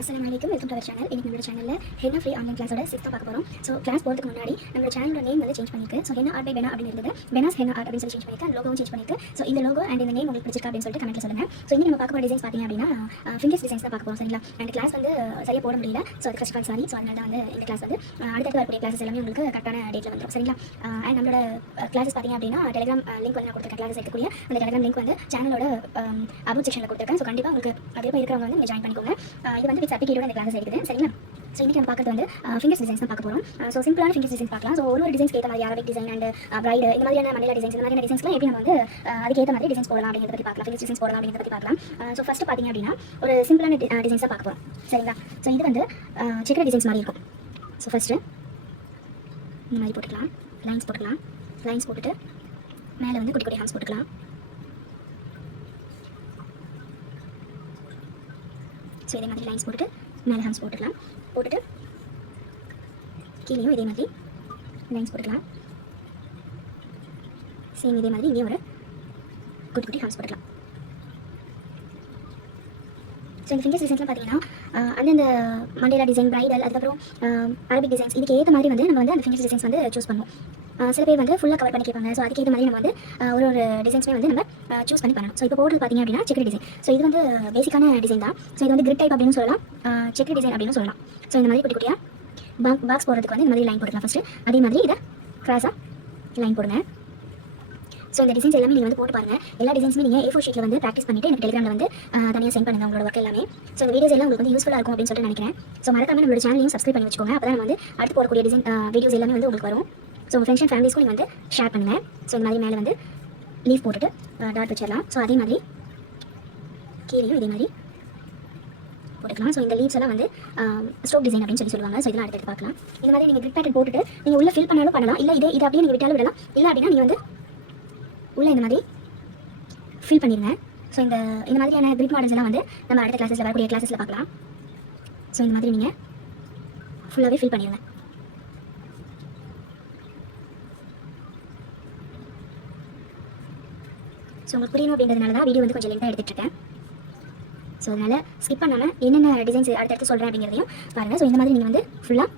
அஸ்லாம் வலைக்கும் welcome to our channel இன்னைக்கு நம்மளோட சேனலில் ஹென்னா ஃப்ரீ ஆன்லைன் கிளாஸோட சிக்ஸ்த்தாக பார்க்க போகிறோம் ஸோ கிளாஸ் போகிறதுக்கு முன்னாடி நம்மளோட சேனலோட நேம் வந்து சேஞ்ச் பண்ணிருக்கு. So henna art by Bena அப்படின்னு இருந்தது. பெனாஸ் ஹென்னா ஆர்ட் அப்படின்னு சொல்லி சேஞ்ச் பண்ணிருக்கு. லோகோவும் சேஞ்ச் பண்ணிருக்கு. ஸோ இந்த லோகோ அண்ட் இந்த நேம் உங்களுக்கு பிடிச்சிருக்கா அப்படின்னு சொல்லிட்டு கமெண்ட்ல சொல்லுங்கள் ஸோ இன்னைக்கு நம்ம பார்க்க போகிற டிசைன்ஸ் பார்த்தீங்க அப்படின்னா ஃபிங்கர்ஸ் டிசைன்ஸ் தான் பார்க்க போகிறோம் சரிங்களா? அண்ட் கிளாஸ் வந்து சரியாக போட முடியல. ஸோ அது ஃபஸ்ட் சாரி ஸோ அதனால தான் வந்து இந்த கிளாஸ் வந்து அடுத்த அடுத்தடுத்து வரக்கூடிய கிளாஸஸ் எல்லாமே உங்களுக்கு கரெக்டான டேட்டில் வந்துடும் சரிங்களா? அண்ட் நம்மளோட கிளாஸஸ் பார்த்தீங்க அப்படின்னா டெலிகிராம் லிங்க் வந்து நான் கொடுத்துருக்கேன். கிளாஸஸ் எடுக்கக்கூடிய அந்த டெலிகிராம் லிங்க் வந்து சேனலோட அபவுட் செக்ஷனில் கொடுத்துருக்கேன். ஸோ கண்டிப்பாக உங்களுக்கு அதே இருக்கிறவங்க வந்து நீங்கள் ஜாயின் பண்ணிக்கோங்க. இது வந்து வித் சர்டிஃபிகேட்டோட இந்த கிளாஸஸ் இருக்குது சரிங்களா? ஸோ இன்றைக்கி நம்ம பார்க்குறது வந்து ஃபிங்கர்ஸ் டிசைன்ஸ் தான் பார்க்க போகிறோம் ஸோ சிம்பிளான ஃபிங்கர்ஸ் டிசைன்ஸ் பார்க்கலாம். ஸோ ஒரு ஒரு டிசைன்ஸ் ஏற்ற மாதிரி அரபிக் டிசைன் அண்ட் பிரைடு இந்த மாதிரியான மண்டல டிசைன்ஸ் இந்த மாதிரியான டிசைன்ஸ்லாம் எப்படி நம்ம வந்து அதுக்கேற்ற மாதிரி டிசைன்ஸ் போடலாம் அப்படிங்கிறத பற்றி பார்க்கலாம். ஃபிங்கர்ஸ் டிசைன்ஸ் போடலாம் அப்படிங்கிறத பற்றி பார்க்கலாம். ஸோ ஃபஸ்ட்டு பார்த்தீங்க அப்படின்னா ஒரு சிம்பிளான டிசைன்ஸ் பார்க்க போகிறோம் சரிங்களா? ஸோ இது வந்து சிக்கன டிசைன்ஸ் மாதிரி இருக்கும். ஸோ ஃபஸ்ட்டு இந்த மாதிரி போட்டுக்கலாம். லைன்ஸ் போட்டுக்கலாம். லைன்ஸ் போட்டுட்டு மேலே வந்து குட்டி குட்டி ஹேண்ட்ஸ் போட்டுக்கலாம். ஸோ இதே மாதிரி லைன்ஸ் போட்டுட்டு மேலே ஹேண்ட்ஸ் போட்டுக்கலாம். போட்டுட்டு கீழேயும் இதே மாதிரி லைன்ஸ் போட்டுக்கலாம். சேம் இதே மாதிரி இங்கேயும் ஒரு குட்டி குட்டி ஹேண்ட்ஸ் போட்டுக்கலாம். ஸோ இந்த ஃபிங்கர்ஸ் டிசைன்ஸ்லாம் பார்த்தீங்கன்னா அந்தந்த மண்டேலா டிசைன் பிரைடல் அதுக்கப்புறம் அரபிக் டிசைன்ஸ் இதுக்கு ஏற்ற மாதிரி வந்து நம்ம வந்து அந்த ஃபிங்கர்ஸ் டிசைன்ஸ் வந்து சூஸ் பண்ணுவோம். சில பேர் வந்து ஃபுல்லாக கவர் பண்ணி கேட்பாங்க ஸோ அதுக்கேற்ற மாதிரி நம்ம வந்து ஒரு ஒரு டிசைன்ஸுமே வந்து நம்ம சூஸ் பண்ணி பண்ணணும் ஸோ இப்போ போடுறது பார்த்தீங்க அப்படின்னா செக்கரி டிசைன் ஸோ இது வந்து பேசிக்கான டிசைன் தான். ஸோ இது வந்து கிரிட் டைப் அப்படின்னு சொல்லலாம். செக்கரி டிசைன் அப்படின்னு சொல்லலாம். ஸோ இந்த மாதிரி குட்டி குட்டியாக பாக் பாக்ஸ் போடுறதுக்கு வந்து இந்த மாதிரி லைன் போட்டுக்கலாம் ஃபஸ்ட்டு அதே மாதிரி இதை க்ராஸாக லைன் போடுங்க. ஸோ இந்த டிசைன்ஸ் எல்லாமே நீங்கள் வந்து போட்டு பாருங்கள் எல்லா டிசைன்ஸுமே நீங்கள் ஏ ஃபோர் ஷீட்டில் வந்து ப்ராக்டிஸ் பண்ணிட்டு எனக்கு டெலிகிராமில் வந்து தனியாக சென்ட் பண்ணுங்கள் உங்களோட ஒர்க் எல்லாமே. ஸோ இந்த வீடியோஸ் எல்லாம் உங்களுக்கு வந்து யூஸ்ஃபுல்லாக இருக்கும் அப்படின்னு சொல்லிட்டு நினைக்கிறேன். ஸோ மறக்காம நம்மளோட சேனலையும் சப்ஸ்கிரைப் பண்ணி வச்சுக்கோங்க. அப்போ தான் நம்ம வந்து அடுத்து போடக்கூடிய டிசைன் வீடியோஸ் எல்லாமே வந்து உங்களுக்கு வரும். ஸோ உங்கள் ஃப்ரெண்ட்ஸ் அண்ட் ஃபேமிலிஸ்க்கும் நீங்கள் வந்து ஷேர் பண்ணுங்கள் ஸோ இந்த மாதிரி மேலே வந்து லீவ் போட்டுட்டு டாட் வச்சிடலாம். ஸோ அதே மாதிரி கீழேயும் இதே மாதிரி போட்டுக்கலாம். ஸோ இந்த லீவ்ஸ் எல்லாம் வந்து ஸ்டோக் டிசைன் அப்படின்னு சொல்லி சொல்லுவாங்க. ஸோ இதெல்லாம் அடுத்து பார்க்கலாம். இந்த மாதிரி நீங்கள் கிரிட் பேட்டர் போட்டுட்டு நீங்கள் உள்ள ஃபில் பண்ணாலும் பண்ணலாம். இல்லை இதே இது அப்படியே நீங்கள் விட்டாலும் விடலாம். இல்லை அப்படின்னா நீங்கள் வந்து உள்ள இந்த மாதிரி ஃபில் பண்ணிடுங்க ஸோ இந்த இந்த மாதிரியான கிரிட் மாடல்ஸ் எல்லாம் வந்து நம்ம அடுத்த கிளாஸஸில் வரக்கூடிய கிளாஸஸில் பார்க்கலாம். ஸோ இந்த மாதிரி நீங்கள் ஃபுல்லாகவே ஃபில் பண்ணிடுங்க ஸோ உங்களுக்கு புரியணும் அப்படின்றதுனால தான் வீடியோ வந்து கொஞ்சம் லென்த்தாக எடுத்துகிட்ருக்கேன் ஸோ அதனால் ஸ்கிப் பண்ணாமல் என்னென்ன டிசைன்ஸ் அடுத்தடுத்து சொல்கிறேன் அப்படிங்கிறதையும் பாருங்கள் ஸோ இந்த மாதிரி நீங்கள் வந்து ஃபுல்லாக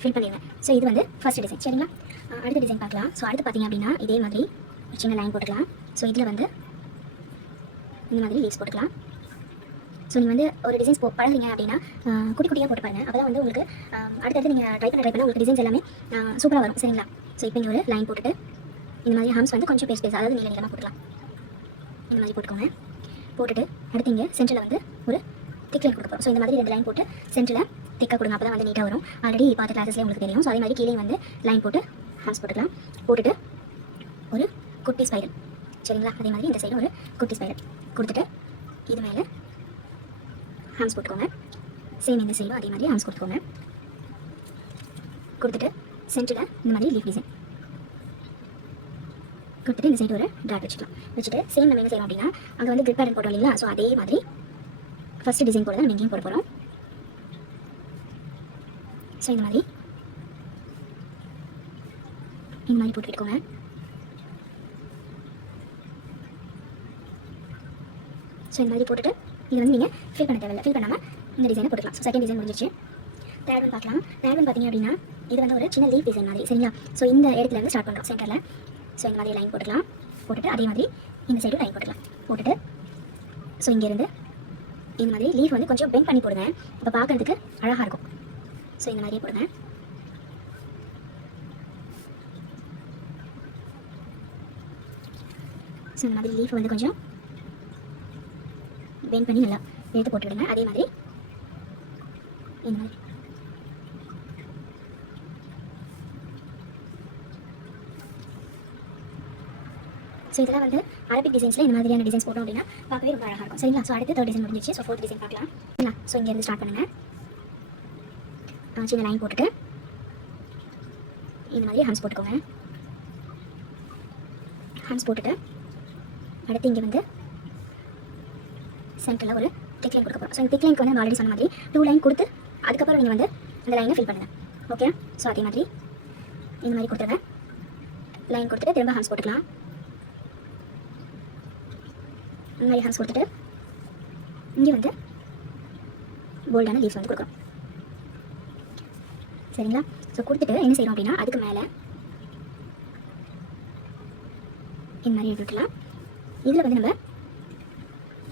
ஃபில் பண்ணிடுங்க. ஸோ இது வந்து ஃபர்ஸ்ட் டிசைன் சரிங்களா? அடுத்த டிசைன் பார்க்கலாம். ஸோ அடுத்து பார்த்தீங்க அப்படின்னா இதே மாதிரி ஒரு சின்ன லைன் போட்டுக்கலாம். ஸோ இதில் வந்து இந்த மாதிரி லீவ்ஸ் போட்டுக்கலாம். ஸோ நீங்கள் வந்து ஒரு டிசைன்ஸ் போ பழகுறீங்க அப்படின்னா குட்டி குட்டியாக போட்டு பாருங்க. அப்போ வந்து உங்களுக்கு அடுத்தடுத்து நீங்கள் ட்ரை பண்ண ட்ரை பண்ண உங்களுக்கு டிசைன்ஸ் எல்லாமே சூப்பராக வரும். சரிங்களா? ஸோ இப்போ இங்கே ஒரு லைன் போட்டுட்டு இந்த மாதிரி ஹம்ஸ் வந்து கொஞ்சம் பேஸ் பேஸ் அதாவது நீங்கள் நீளமாக போட்டுக்கலாம். இந்த மாதிரி போட்டுக்கோங்க. போட்டுட்டு அடுத்து இங்கே சென்டரில் வந்து ஒரு திக் லைன் கொடுக்க போகிறோம் ஸோ இந்த மாதிரி ரெண்டு லைன் போட்டு சென்டரில் திக்காக கொடுங்க. அப்போ தான் வந்து நீட்டாக வரும். ஆல்ரெடி பார்த்த கிளாஸஸ்லேயே உங்களுக்கு தெரியும். ஸோ அதே மாதிரி கீழே வந்து லைன் போட்டு ஹேண்ட்ஸ் போட்டுக்கலாம். போட்டுட்டு ஒரு குட்டி ஸ்பைரல் சரிங்களா? அதே மாதிரி இந்த சைடு ஒரு குட்டி ஸ்பைரல் கொடுத்துட்டு இது மேலே ஹேண்ட்ஸ் போட்டுக்கோங்க. சேம் இந்த சைடும் அதே மாதிரி ஹேண்ட்ஸ் கொடுத்துக்கோங்க. கொடுத்துட்டு சென்டரில் இந்த மாதிரி லீஃப் டிசைன் கொடுத்துட்டு இந்த சைடு ஒரு டாட் வச்சுக்கலாம். வச்சுட்டு சேம் நம்ம என்ன செய்யணும் அப்படின்னா அங்கே வந்து கிரிப் பேட்டர்ன் போட்டோம் இல்லைங்களா? ஸோ அதே மாதிரி ஃபஸ்ட்டு டிசைன் போட நம்ம எங்கேயும் போட போகிறோம் ஸோ இந்த மாதிரி. இந்த மாதிரி போட்டுக்கிட்டுக்கோங்க ஸோ இந்த மாதிரி போட்டுட்டு இது வந்து நீங்கள் ஃபில் பண்ண தேவையில்லை. ஃபில் பண்ணாமல் இந்த டிசைனை போட்டுக்கலாம். ஸோ செகண்ட் டிசைன் முடிஞ்சிச்சு தேர்ட் ஒன் பார்க்கலாம். தேர்ட் ஒன் பார்த்தீங்க அப்படின்னா இது வந்து ஒரு சின்ன லீஃப் டிசைன் மாதிரி சரிங்களா? ஸோ இந்த இடத்துல வந்து ஸ்டார்ட் பண்ணுறோம் சென்டரில் ஸோ இந்த மாதிரி லைன் போட்டுக்கலாம். போட்டுட்டு அதே மாதிரி இந்த சைடும் லைன் போட்டுக்கலாம். போட்டுட்டு ஸோ இங்கேருந்து இந்த மாதிரி லீஃப் வந்து கொஞ்சம் பெண்ட் பண்ணி போடுங்க. இப்போ பார்க்கறதுக்கு அழகாக இருக்கும். ஸோ இந்த மாதிரியே போடுங்க. ஸோ இந்த மாதிரி லீஃப் வந்து கொஞ்சம் பெண்ட் பண்ணி நல்லா எடுத்து போட்டுவிடுங்க. அதே மாதிரி இந்த மாதிரி ஸோ இதெல்லாம் வந்து அரபிக் டிசைன்ஸில் இந்த மாதிரியான டிசைன்ஸ் போட்டோம் அப்படின்னா பார்க்கவே ரொம்ப அழகாக இருக்கும். சரிங்களா? ஸோ அடுத்து தேர்ட் டிசைன் முடிஞ்சிச்சு ஸோ ஃபோர்த் டிசைன் பார்க்கலாம். சரிங்களா? ஸோ இங்கேருந்து ஸ்டார்ட் பண்ணுங்கள் ஆ, சின்ன லைன் போட்டுட்டு இந்த மாதிரி ஹேண்ட்ஸ் போட்டுக்கோங்க. ஹேண்ட்ஸ் போட்டுட்டு அடுத்து இங்கே வந்து சென்டரில் ஒரு திக் லைன் கொடுக்க போகிறோம் ஸோ இந்த திக் லைனுக்கு வந்து நம்ம ஆல்ரெடி சொன்ன மாதிரி டூ லைன் கொடுத்து அதுக்கப்புறம் நீங்கள் வந்து அந்த லைனை ஃபில் பண்ணுங்கள் ஓகே ஸோ அதே மாதிரி இந்த மாதிரி கொடுத்துருங்க. லைன் கொடுத்துட்டு திரும்ப ஹான்ஸ் போட்டுக்கலாம். இந்த மாதிரி ஹேண்ட்ஸ் கொடுத்துட்டு இங்கே வந்து போல்டான லீவ்ஸ் வந்து கொடுக்குறோம் சரிங்களா? ஸோ கொடுத்துட்டு என்ன செய்கிறோம் அப்படின்னா அதுக்கு மேலே இந்த மாதிரி எடுத்துக்கலாம் இதில் வந்து நம்ம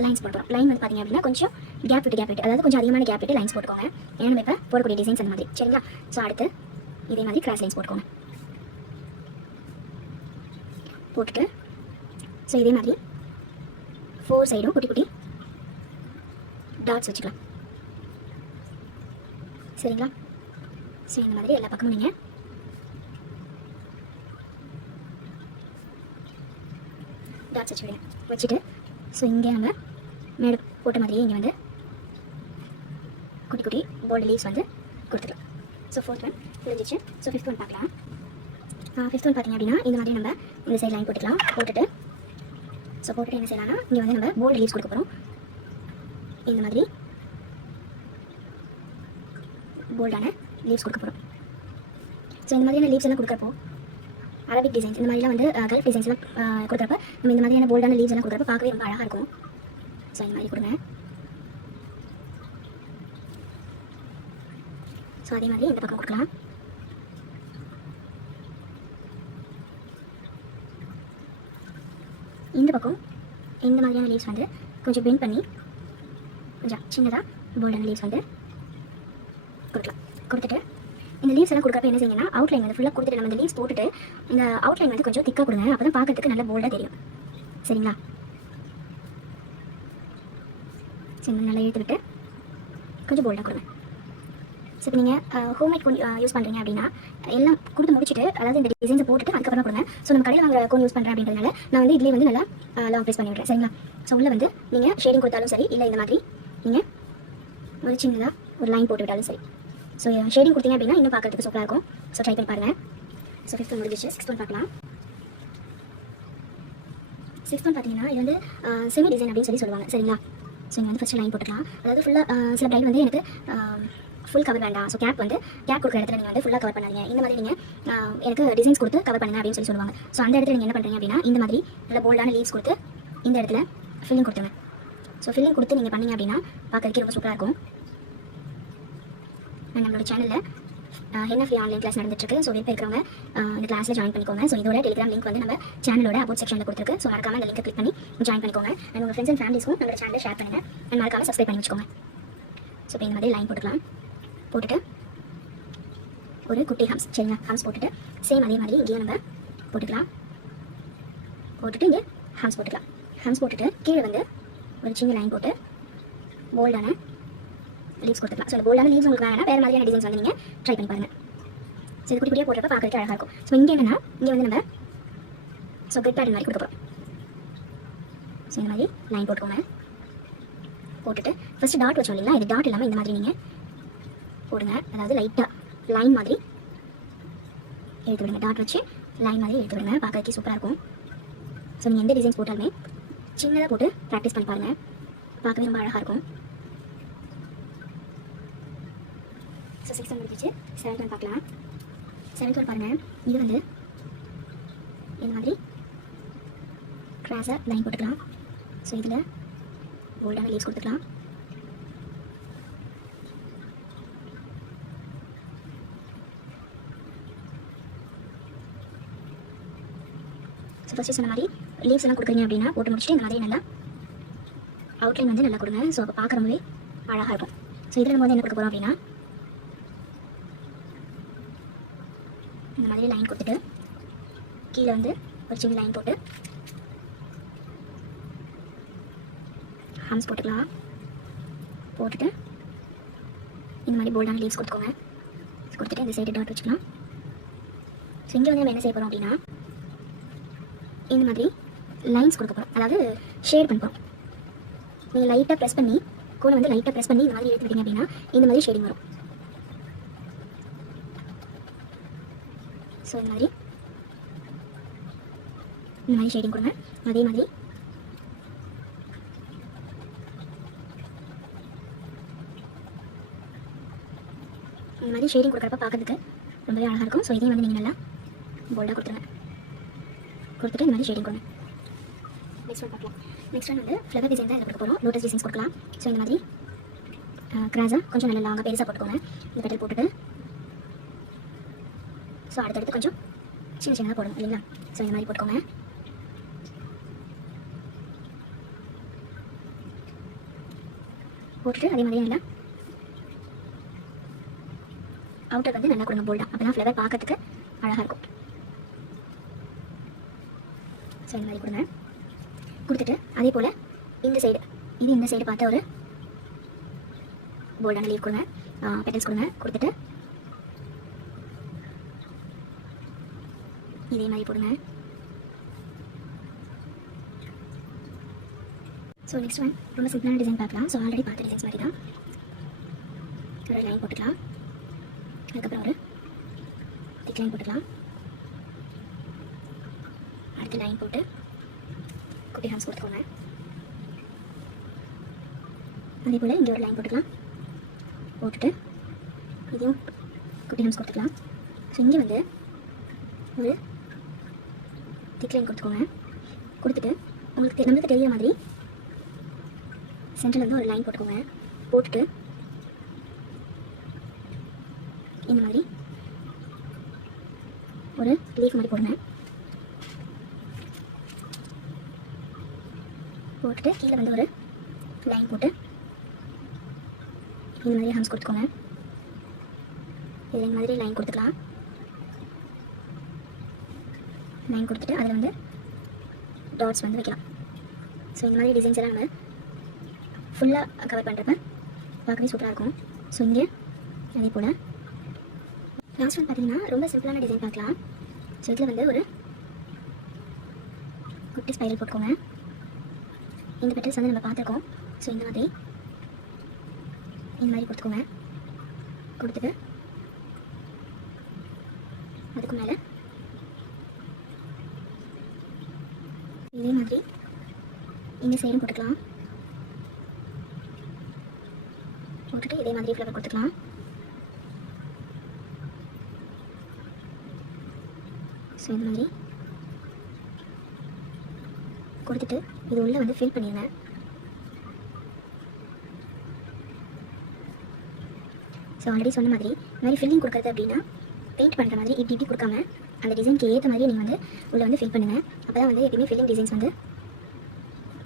லைன்ஸ் போடுறோம் லைன் வந்து பார்த்தீங்க அப்படின்னா கொஞ்சம் கேப் விட்டு கேப் விட்டு அதாவது கொஞ்சம் அதிகமான கேப் விட்டு லைன்ஸ் போட்டுக்கோங்க. ஏன்னா நம்ம இப்போ போடக்கூடிய டிசைன்ஸ் அந்த மாதிரி. சரிங்களா? ஸோ அடுத்து இதே மாதிரி கிராஸ் லைன்ஸ் போட்டுக்கோங்க. போட்டுட்டு ஸோ இதே மாதிரி ஃபோர் சைடும் குட்டி குட்டி டாட்ஸ் வச்சுக்கலாம். சரிங்களா? ஸோ இந்த மாதிரி எல்லா பக்கமும் நீங்கள் டாட்ஸ் வச்சு விடுங்க. வச்சுட்டு ஸோ இங்கே நம்ம மேடு போட்ட மாதிரியே இங்கே வந்து குட்டி குட்டி போல்டு லீவ்ஸ் வந்து கொடுத்துக்கலாம். ஸோ ஃபோர்த் ஒன் முடிஞ்சிச்சு ஸோ ஃபிஃப்த் ஒன் பார்க்கலாம். ஃபிஃப்த் ஒன் பார்த்தீங்க அப்படின்னா இந்த மாதிரி நம்ம இந்த சைட் லைன் போட்டுக்கலாம். போட்டுட்டு ஸோ போட்டுட்டு என்ன செய்யலாம்னா இங்கே வந்து நம்ம போல்டு லீவ்ஸ் கொடுக்க போகிறோம் இந்த மாதிரி போல்டான லீவ்ஸ் கொடுக்க போகிறோம் ஸோ இந்த மாதிரியான லீவ்ஸ் எல்லாம் கொடுக்குறப்போ அரபிக் டிசைன்ஸ் இந்த மாதிரிலாம் வந்து கல்ஃப் டிசைன்ஸ்லாம் கொடுக்குறப்ப நம்ம இந்த மாதிரியான போல்டான லீவ்ஸ் எல்லாம் கொடுக்குறப்ப பார்க்கவே ரொம்ப அழகாக இருக்கும். ஸோ இந்த மாதிரி கொடுங்க. ஸோ அதே மாதிரி இந்த பக்கம் கொடுக்கலாம். இந்த பக்கம் இந்த மாதிரியான லீவ்ஸ் வந்து கொஞ்சம் பெண்ட் பண்ணி கொஞ்சம் சின்னதாக போல்டான லீவ்ஸ் வந்து கொடுக்கலாம். கொடுத்துட்டு இந்த லீவ்ஸ் எல்லாம் கொடுக்குறப்ப என்ன செய்யுங்கன்னா அவுட்லைன் வந்து ஃபுல்லாக கொடுத்துட்டு நம்ம இந்த லீவ்ஸ் போட்டுட்டு இந்த அவுட்லைன் வந்து கொஞ்சம் திக்காக கொடுங்க. அப்போ தான் பார்க்கறதுக்கு நல்லா போல்டாக தெரியும். சரிங்களா? சரி நல்லா இழுத்து கொஞ்சம் போல்டாக கொடுங்க. ஸோ இப்போ நீங்கள் ஹோம்மேட் கோன் யூஸ் பண்ணுறீங்க அப்படின்னா எல்லாம் கொடுத்து முடிச்சுட்டு அதாவது இந்த டிசைன்ஸ் போட்டுட்டு அதுக்கப்புறம் கொடுங்க. ஸோ நம்ம கடையில் வாங்குற கோன் யூஸ் பண்ணுறேன் அப்படின்றதுனால நான் வந்து இதுலேயே வந்து நல்லா லாங் ப்ளேஸ் பண்ணி விடுறேன். சரிங்களா? ஸோ உள்ளே வந்து நீங்கள் ஷேடிங் கொடுத்தாலும் சரி இல்லை இந்த மாதிரி நீங்கள் ஒரு சின்னதாக ஒரு லைன் போட்டு விட்டாலும் சரி. ஸோ ஷேடிங் கொடுத்தீங்க அப்படின்னா இன்னும் பார்க்குறதுக்கு சூப்பராக இருக்கும். ஸோ ட்ரை பண்ணி பாருங்கள் ஸோ ஃபிஃப்த் முடிஞ்சிச்சு சிக்ஸ்த் ஒன் பார்க்கலாம். சிக்ஸ்த் ஒன் பார்த்தீங்கன்னா இது வந்து செமி டிசைன் அப்படின்னு சொல்லி சொல்லுவாங்க. சரிங்களா? ஸோ இங்கே வந்து ஃபஸ்ட்டு லைன் போட்டுக்கலாம். அதாவது ஃபுல்லாக சில பிரைட் வந்து எனக்கு ஃபுல் கவர் வேண்டாம். ஸோ கேப் வந்து கேப் கொடுக்குற இடத்துல நீங்கள் வந்து ஃபுல்லாக கவர் பண்ணாதீங்க. இந்த மாதிரி நீங்கள் எனக்கு டிசைன்ஸ் கொடுத்து கவர் பண்ணுங்க அப்படின்னு சொல்லி சொல்லுவாங்க. ஸோ அந்த இடத்துல நீங்கள் என்ன பண்ணுறீங்க அப்படின்னா இந்த மாதிரி நல்ல போல்டான லீவ்ஸ் கொடுத்து இந்த இடத்துல ஃபில்லிங் கொடுத்துங்க ஸோ ஃபில்லிங் கொடுத்து நீங்கள் பண்ணீங்க அப்படின்னா பார்க்கறதுக்கு ரொம்ப சூப்பராக இருக்கும். நம்மளோட சேனலில் என்ன ஃப்ரீ ஆன்லைன் கிளாஸ் நடந்துட்டுருக்கு. ஸோ விருப்பம் இருக்கிறவங்க இந்த கிளாஸில் ஜாயின் பண்ணிக்கோங்க. ஸோ இதோட டெலிகிராம் லிங்க் வந்து நம்ம சேனலோட அபோட் செக்ஷனில் கொடுத்துருக்கு. ஸோ மறக்காமல் அந்த லிங்க் கிளிக் பண்ணி ஜாயின் பண்ணிக்கோங்க. அண்ட் உங்கள் ஃப்ரெண்ட்ஸ் அண்ட் ஃபேமிலிஸ்க்கும் நம்மளோட சேனலில் ஷேர் பண்ணுங்கள் அண்ட் மறக்காமல் சப்ஸ்கிரைப் பண்ணி வச்சுக்கோங்க. ஸோ இப்போ இந்த மாதிரி லைன் போட்டுக்கலாம். போட்டுட்டு ஒரு குட்டி ஹம்ஸ் சரிங்களா ஹம்ஸ் போட்டுட்டு சேம் அதே மாதிரி இங்கேயும் நம்ம போட்டுக்கலாம். போட்டுட்டு இங்கே ஹம்ஸ் போட்டுக்கலாம். ஹம்ஸ் போட்டுட்டு கீழே வந்து ஒரு சின்ன லைன் போட்டு போல்டான லீவ்ஸ் கொடுத்துக்கலாம். ஸோ போல்டான லீவ்ஸ் உங்களுக்கு வேணா வேறு மாதிரியான டிசைன்ஸ் வந்து நீங்கள் ட்ரை பண்ணி பாருங்கள் ஸோ இது குட்டி குட்டியாக போடுறப்ப பார்க்குறதுக்கு அழகாக இருக்கும். ஸோ இங்கே என்னென்னா இங்கே வந்து நம்ம ஸோ கிரிட் பேட் மாதிரி கொடுக்க போகிறோம் ஸோ இந்த மாதிரி லைன் போட்டுக்கோங்க. போட்டுட்டு ஃபஸ்ட்டு டாட் வச்சோம் இல்லைங்களா? இது டாட் இல்லாமல் இந்த மாதிரி நீங்கள் போடுங்க. அதாவது லைட்டாக லைன் மாதிரி எடுத்து விடுங்க. டாட் வச்சு லைன் மாதிரி எடுத்து விடுங்க. பார்க்கறதுக்கு சூப்பராக இருக்கும். ஸோ நீங்கள் எந்த டிசைன்ஸ் போட்டாலுமே சின்னதாக போட்டு ப்ராக்டிஸ் பண்ணி பாருங்கள் பார்க்கவே ரொம்ப அழகாக இருக்கும். ஸோ சிக்ஸ் ஒன் முடிஞ்சிச்சு. செவன்த் ஒன் பார்க்கலாம். செவன்த் ஒன் பாருங்கள் இது வந்து இந்த மாதிரி கிராஸாக லைன் போட்டுக்கலாம். ஸோ இதில் கோல்டான லீவ்ஸ் கொடுத்துக்கலாம். ஃபஸ்ட்டு சொன்ன மாதிரி லீவ்ஸ் எல்லாம் கொடுக்குறீங்க அப்படின்னா போட்டு முடிச்சுட்டு இந்த மாதிரி நல்லா அவுட்லைன் வந்து நல்லா கொடுங்க. ஸோ அப்போ பார்க்குறவங்களே அழகாக இருக்கும். ஸோ இதில் நம்ம வந்து என்ன கொடுக்க போகிறோம் அப்படின்னா இந்த மாதிரி லைன் கொடுத்துட்டு கீழே வந்து ஒரு சின்ன லைன் போட்டு ஹம்ஸ் போட்டுக்கலாம். போட்டுட்டு இந்த மாதிரி போல்டான லீவ்ஸ் கொடுத்துக்கோங்க. கொடுத்துட்டு இந்த சைடு டாட் வச்சுக்கலாம். ஸோ இங்கே வந்து நம்ம என்ன செய்ய போகிறோம் அப்படின்னா இந்த மாதிரி லைன்ஸ் கொடுக்க போகிறோம் அதாவது ஷேட் பண்ண போகிறோம் நீங்கள் லைட்டாக ப்ரெஸ் பண்ணி கோனை வந்து லைட்டாக ப்ரெஸ் பண்ணி இந்த மாதிரி எடுத்து விட்டீங்க அப்படின்னா இந்த மாதிரி ஷேடிங் வரும். ஸோ இந்த மாதிரி. இந்த மாதிரி ஷேடிங் கொடுங்க. அதே மாதிரி. இந்த மாதிரி ஷேடிங் கொடுக்குறப்ப பார்க்கறதுக்கு ரொம்பவே அழகாக இருக்கும். ஸோ இதையும் வந்து நீங்கள் நல்லா போல்டாக கொடுத்துருங்க. கொடுத்துட்டு இந்த மாதிரி ஷேடிங் கொடுங்க நெக்ஸ்ட் ஒன் பார்க்கலாம். நெக்ஸ்ட் ஒன் வந்து ஃப்ளவர் டிசைன் தான் இதில் கொடுக்க போகிறோம் லோட்டஸ் டிசைன்ஸ் கொடுக்கலாம். ஸோ இந்த மாதிரி கிராஸாக கொஞ்சம் நல்லா லாங்காக பெருசாக போட்டுக்கோங்க. இந்த பெட்டல் போட்டுட்டு. ஸோ அடுத்தடுத்து கொஞ்சம் சின்ன சின்னதாக போடணும் இல்லைங்களா? ஸோ இந்த மாதிரி போட்டுக்கோங்க. போட்டுட்டு அதே மாதிரியே நல்லா அவுட்டர் வந்து நல்லா கொடுங்க போல்டாக அப்போ தான் ஃப்ளவர் பார்க்கறதுக்கு அழகாக இருக்கும். ஸோ இந்த மாதிரி கொடுங்க. கொடுத்துட்டு அதே போல் இந்த சைடு இது இந்த சைடு பார்த்த ஒரு போல்டான லீவ் கொடுங்க. பெட்டல்ஸ் கொடுங்க. கொடுத்துட்டு இதே மாதிரி போடுங்க. ஸோ நெக்ஸ்ட் ஒன் ரொம்ப சிம்பிளான டிசைன் பார்க்கலாம். ஸோ ஆல்ரெடி பார்த்த டிசைன்ஸ் மாதிரி தான். ஒரு லைன் போட்டுக்கலாம். அதுக்கப்புறம் ஒரு திக் லைன் போட்டுக்கலாம். அடுத்த லைன் போட்டு குட்டி ஹேண்ட்ஸ் கொடுத்துக்கோங்க. அதே போல் இங்கே ஒரு லைன் போட்டுக்கலாம். போட்டுட்டு இதையும் குட்டி ஹேண்ட்ஸ் கொடுத்துக்கலாம். ஸோ இங்கே வந்து ஒரு திக் லைன் கொடுத்துக்கோங்க. கொடுத்துட்டு உங்களுக்கு நம்மளுக்கு தெரியுற மாதிரி சென்டரில் வந்து ஒரு லைன் போட்டுக்கோங்க. போட்டுட்டு இந்த மாதிரி ஒரு லீஃப் மாதிரி போடுங்க. போட்டுட்டு கீழே வந்து ஒரு லைன் போட்டு இந்த மாதிரி ஹம்ஸ் கொடுத்துக்கோங்க. இதில் இந்த மாதிரி லைன் கொடுத்துக்கலாம். லைன் கொடுத்துட்டு அதில் வந்து டாட்ஸ் வந்து வைக்கலாம். ஸோ இந்த மாதிரி டிசைன்ஸ் எல்லாம் நம்ம ஃபுல்லாக கவர் பண்ணுறப்ப பார்க்கவே சூப்பராக இருக்கும். ஸோ இங்கே அதே போல் லாஸ்ட் ஒன் பார்த்தீங்கன்னா ரொம்ப சிம்பிளான டிசைன் பார்க்கலாம். ஸோ இதில் வந்து ஒரு குட்டி ஸ்பைரல் போட்டுக்கோங்க. இந்த பெட்டல்ஸ் வந்து நம்ம பார்த்துருக்கோம். ஸோ இந்த மாதிரி இந்த மாதிரி கொடுத்துக்கோங்க. கொடுத்துட்டு அதுக்கு மேலே இதே மாதிரி இந்த சைடும் போட்டுக்கலாம். போட்டுட்டு இதே மாதிரி ஃப்ளவர் கொடுத்துக்கலாம். ஸோ இந்த மாதிரி கொடுத்துட்டு இது உள்ளே வந்து ஃபில் பண்ணிடுங்க ஸோ ஆல்ரெடி சொன்ன மாதிரி இந்த மாதிரி ஃபில்லிங் கொடுக்குறது அப்படின்னா பெயிண்ட் பண்ணுற மாதிரி இப்படி இப்படி கொடுக்காம அந்த டிசைனுக்கு ஏற்ற மாதிரி நீங்கள் வந்து உள்ளே வந்து ஃபில் பண்ணுங்கள் அப்போ தான் வந்து எப்பயுமே ஃபில்லிங் டிசைன்ஸ் வந்து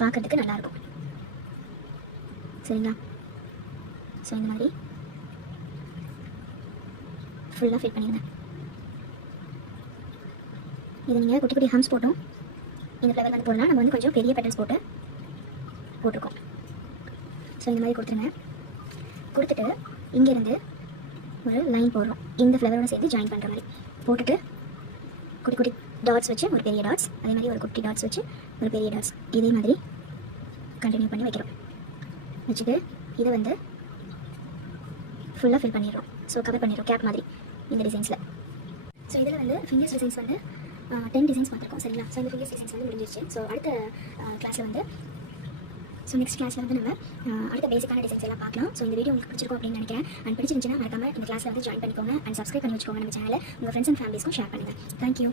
பார்க்கறதுக்கு நல்லாயிருக்கும் சரிங்களா? ஸோ இந்த மாதிரி ஃபுல்லாக ஃபில் பண்ணிடுங்க இது நீங்கள் குட்டி குட்டி ஹம்ஸ் போட்டோம். இந்த ஃப்ளவர் வந்து போடலாம். நம்ம வந்து கொஞ்சம் பெரிய பெட்டல்ஸ் போட்டு போட்டிருக்கோம். ஸோ இந்த மாதிரி கொடுத்துருங்க. கொடுத்துட்டு இங்கேருந்து ஒரு லைன் போடுறோம். இந்த ஃப்ளவரோட சேர்த்து ஜாயின் பண்ணுற மாதிரி. போட்டுட்டு குட்டி குட்டி டாட்ஸ் வச்சு ஒரு பெரிய டாட்ஸ் அதே மாதிரி ஒரு குட்டி டாட்ஸ் வச்சு ஒரு பெரிய டாட்ஸ் இதே மாதிரி கண்டினியூ பண்ணி வைக்கிறோம். வச்சுட்டு இதை வந்து ஃபுல்லாக ஃபில் பண்ணிடுறோம். ஸோ கவர் பண்ணிடுறோம். கேப் மாதிரி இந்த டிசைன்ஸில் ஸோ இதில் வந்து ஃபிங்கர்ஸ் டிசைன்ஸ் வந்து டென் டிசைன்ஸ் பார்த்துருக்கோம் சரிங்களா? ஸோ இந்த ஃபிங்கர்ஸ் டிசைன்ஸ் வந்து முடிஞ்சிருச்சு. ஸோ அடுத்த கிளாஸில் வந்து ஸோ நெக்ஸ்ட் கிளாஸில் வந்து நம்ம அடுத்த பேசிக்கான டிசைன்ஸ் எல்லாம் பார்க்கலாம். ஸோ இந்த வீடியோ உங்களுக்கு பிடிச்சிருக்கும் அப்படின்னு நினைக்கிறேன். அண்ட் பிடிச்சிருந்துச்சுன்னா மறக்காம இந்த கிளாஸில் வந்து ஜாயின் பண்ணிக்கோங்க. அண்ட் சப்ஸ்கிரைப் பண்ணி வச்சுக்கோங்க நம்ம சேனலை உங்கள் ஃப்ரெண்ட்ஸ் அண்ட் ஃபேமிலிஸ்க்கும் ஷேர் பண்ணுங்கள் தேங்க்யூ